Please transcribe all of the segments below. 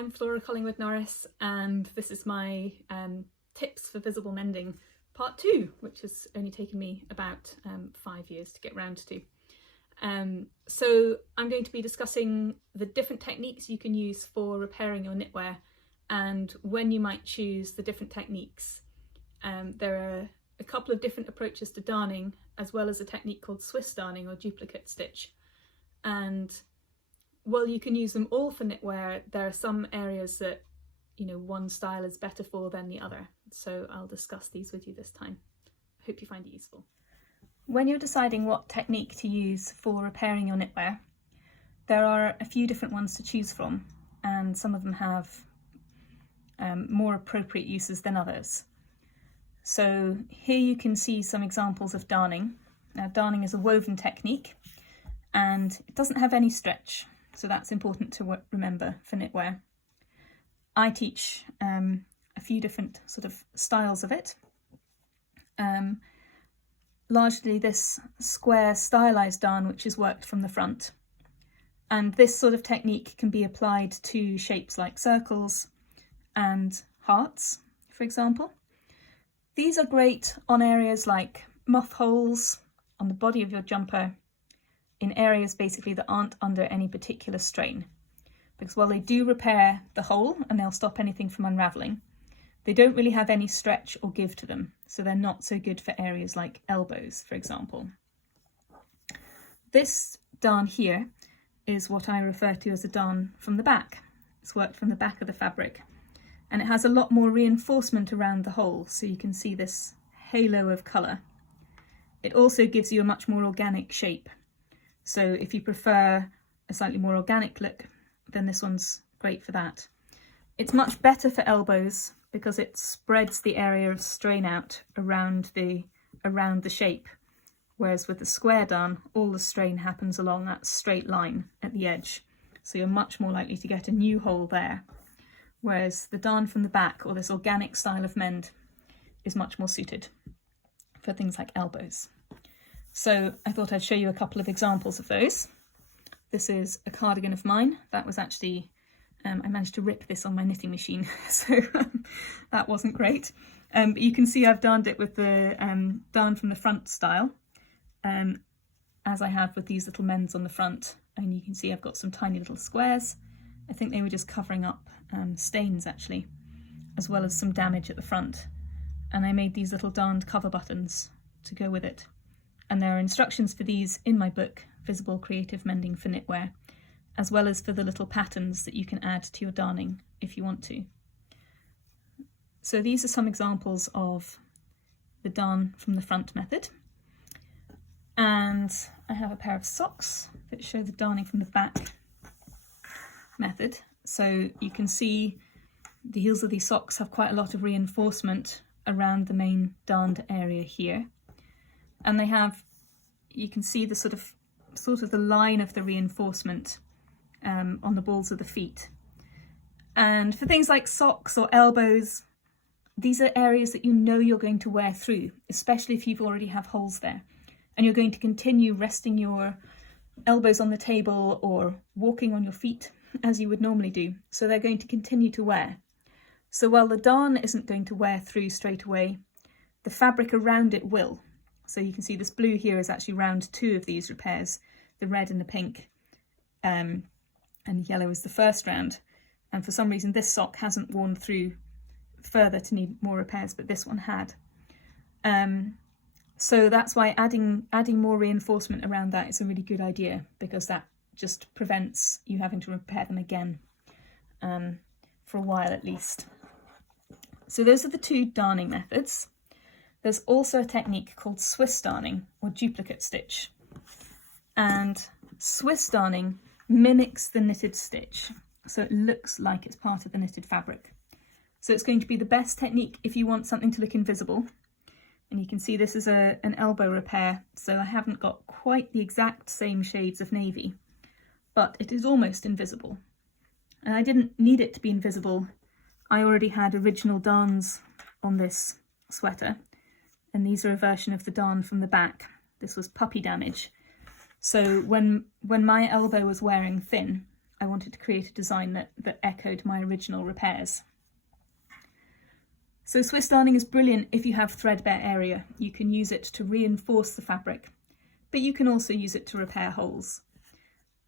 I'm Flora Collingwood-Norris, and this is my tips for visible mending part 2, which has only taken me about 5 years to get round to. So I'm going to be discussing the different techniques you can use for repairing your knitwear and when you might choose the different techniques. There are a couple of different approaches to darning, as well as a technique called Swiss darning or duplicate stitch. And while you can use them all for knitwear, there are some areas that, one style is better for than the other. So I'll discuss these with you this time. I hope you find it useful. When you're deciding what technique to use for repairing your knitwear, there are a few different ones to choose from, and some of them have more appropriate uses than others. So here you can see some examples of darning. Now, darning is a woven technique and it doesn't have any stretch, so that's important to remember for knitwear. I teach a few different sort of styles of it. Largely this square stylized darn, which is worked from the front. And this sort of technique can be applied to shapes like circles and hearts, for example. These are great on areas like moth holes, on the body of your jumper, in areas basically that aren't under any particular strain. Because while they do repair the hole and they'll stop anything from unravelling, they don't really have any stretch or give to them, so they're not so good for areas like elbows, for example. This darn here is what I refer to as a darn from the back. It's worked from the back of the fabric, and it has a lot more reinforcement around the hole, so you can see this halo of colour. It also gives you a much more organic shape. So if you prefer a slightly more organic look, then this one's great for that. It's much better for elbows because it spreads the area of strain out around the shape, whereas with the square darn, all the strain happens along that straight line at the edge. So you're much more likely to get a new hole there. Whereas the darn from the back, or this organic style of mend, is much more suited for things like elbows. So I thought I'd show you a couple of examples of those. This is a cardigan of mine. That was actually, I managed to rip this on my knitting machine, so that wasn't great. But you can see I've darned it with the darn from the front style, as I have with these little mends on the front. And you can see I've got some tiny little squares. I think they were just covering up stains actually, as well as some damage at the front. And I made these little darned cover buttons to go with it. And there are instructions for these in my book, Visible Creative Mending for Knitwear, as well as for the little patterns that you can add to your darning if you want to. So these are some examples of the darn from the front method. And I have a pair of socks that show the darning from the back method. So you can see the heels of these socks have quite a lot of reinforcement around the main darned area here. And they have, you can see the sort of the line of the reinforcement on the balls of the feet. And for things like socks or elbows, these are areas that you know you're going to wear through, especially if you've already have holes there. And you're going to continue resting your elbows on the table or walking on your feet as you would normally do. So they're going to continue to wear. So while the darn isn't going to wear through straight away, the fabric around it will. So you can see this blue here is actually round 2 of these repairs, the red and the pink, and yellow is the first round. And for some reason this sock hasn't worn through further to need more repairs, but this one had. So that's why adding more reinforcement around that is a really good idea, because that just prevents you having to repair them again for a while at least. So those are the 2 darning methods. There's also a technique called Swiss darning or duplicate stitch. And Swiss darning mimics the knitted stitch, so it looks like it's part of the knitted fabric. So it's going to be the best technique if you want something to look invisible. And you can see this is an elbow repair, so I haven't got quite the exact same shades of navy, but it is almost invisible. And I didn't need it to be invisible. I already had original darns on this sweater. And these are a version of the darn from the back. This was puppy damage. So when my elbow was wearing thin, I wanted to create a design that echoed my original repairs. So Swiss darning is brilliant if you have threadbare area. You can use it to reinforce the fabric, but you can also use it to repair holes.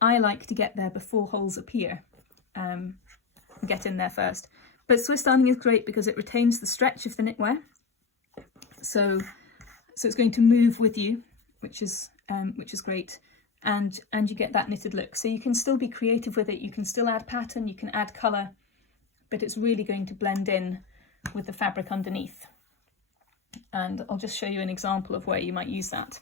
I like to get there before holes appear, get in there first. But Swiss darning is great because it retains the stretch of the knitwear. So it's going to move with you, which is great. And you get that knitted look. So you can still be creative with it. You can still add pattern, you can add colour, but it's really going to blend in with the fabric underneath. And I'll just show you an example of where you might use that.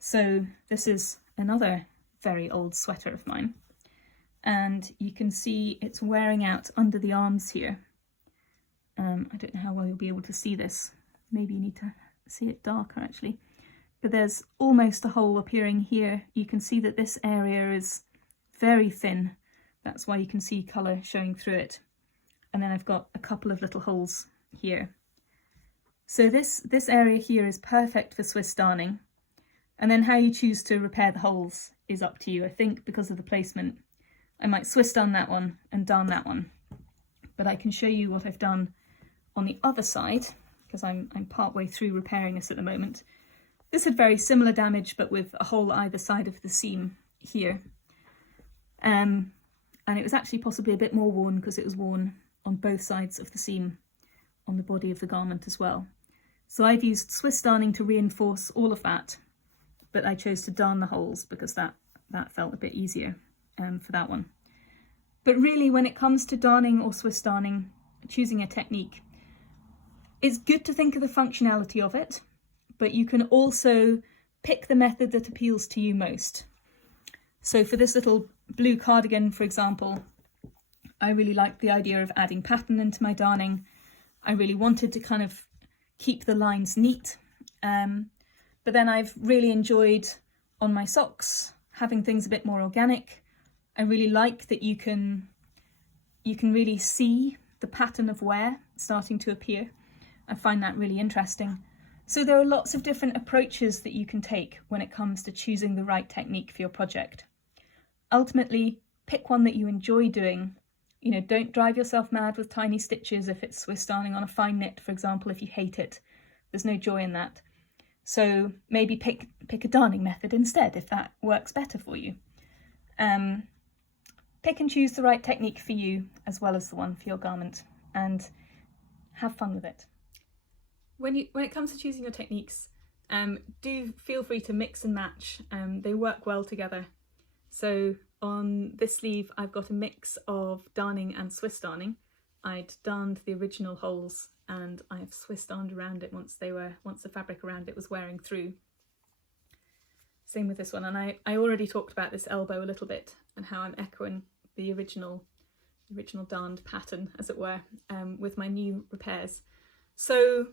So this is another very old sweater of mine. And you can see it's wearing out under the arms here. I don't know how well you'll be able to see this. Maybe you need to see it darker actually. But there's almost a hole appearing here. You can see that this area is very thin. That's why you can see colour showing through it. And then I've got a couple of little holes here. So this area here is perfect for Swiss darning. And then how you choose to repair the holes is up to you. I think because of the placement, I might Swiss darn that one and darn that one. But I can show you what I've done on the other side, because I'm part way through repairing this at the moment. This had very similar damage, but with a hole either side of the seam here. And it was actually possibly a bit more worn because it was worn on both sides of the seam on the body of the garment as well. So I've used Swiss darning to reinforce all of that, but I chose to darn the holes because that felt a bit easier for that one. But really, when it comes to darning or Swiss darning, choosing a technique, it's good to think of the functionality of it, but you can also pick the method that appeals to you most. So for this little blue cardigan, for example, I really liked the idea of adding pattern into my darning. I really wanted to kind of keep the lines neat. But then I've really enjoyed on my socks having things a bit more organic. I really like that you can really see the pattern of wear starting to appear. I find that really interesting. So there are lots of different approaches that you can take when it comes to choosing the right technique for your project. Ultimately, pick one that you enjoy doing. You know, don't drive yourself mad with tiny stitches if it's Swiss darning on a fine knit, for example, if you hate it. There's no joy in that. So maybe pick a darning method instead if that works better for you. Pick and choose the right technique for you as well as the one for your garment, and have fun with it. When it comes to choosing your techniques, do feel free to mix and match. They work well together. So on this sleeve, I've got a mix of darning and Swiss darning. I'd darned the original holes and I've Swiss darned around it once the fabric around it was wearing through. Same with this one, and I already talked about this elbow a little bit and how I'm echoing the original darned pattern, as it were, with my new repairs. So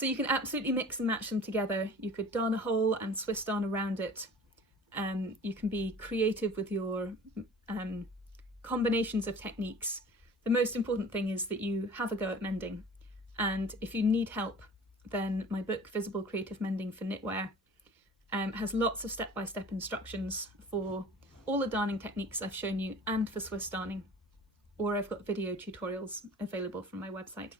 you can absolutely mix and match them together. You could darn a hole and Swiss darn around it. You can be creative with your combinations of techniques. The most important thing is that you have a go at mending. And if you need help, then my book, Visible Creative Mending for Knitwear, has lots of step-by-step instructions for all the darning techniques I've shown you and for Swiss darning. Or I've got video tutorials available from my website.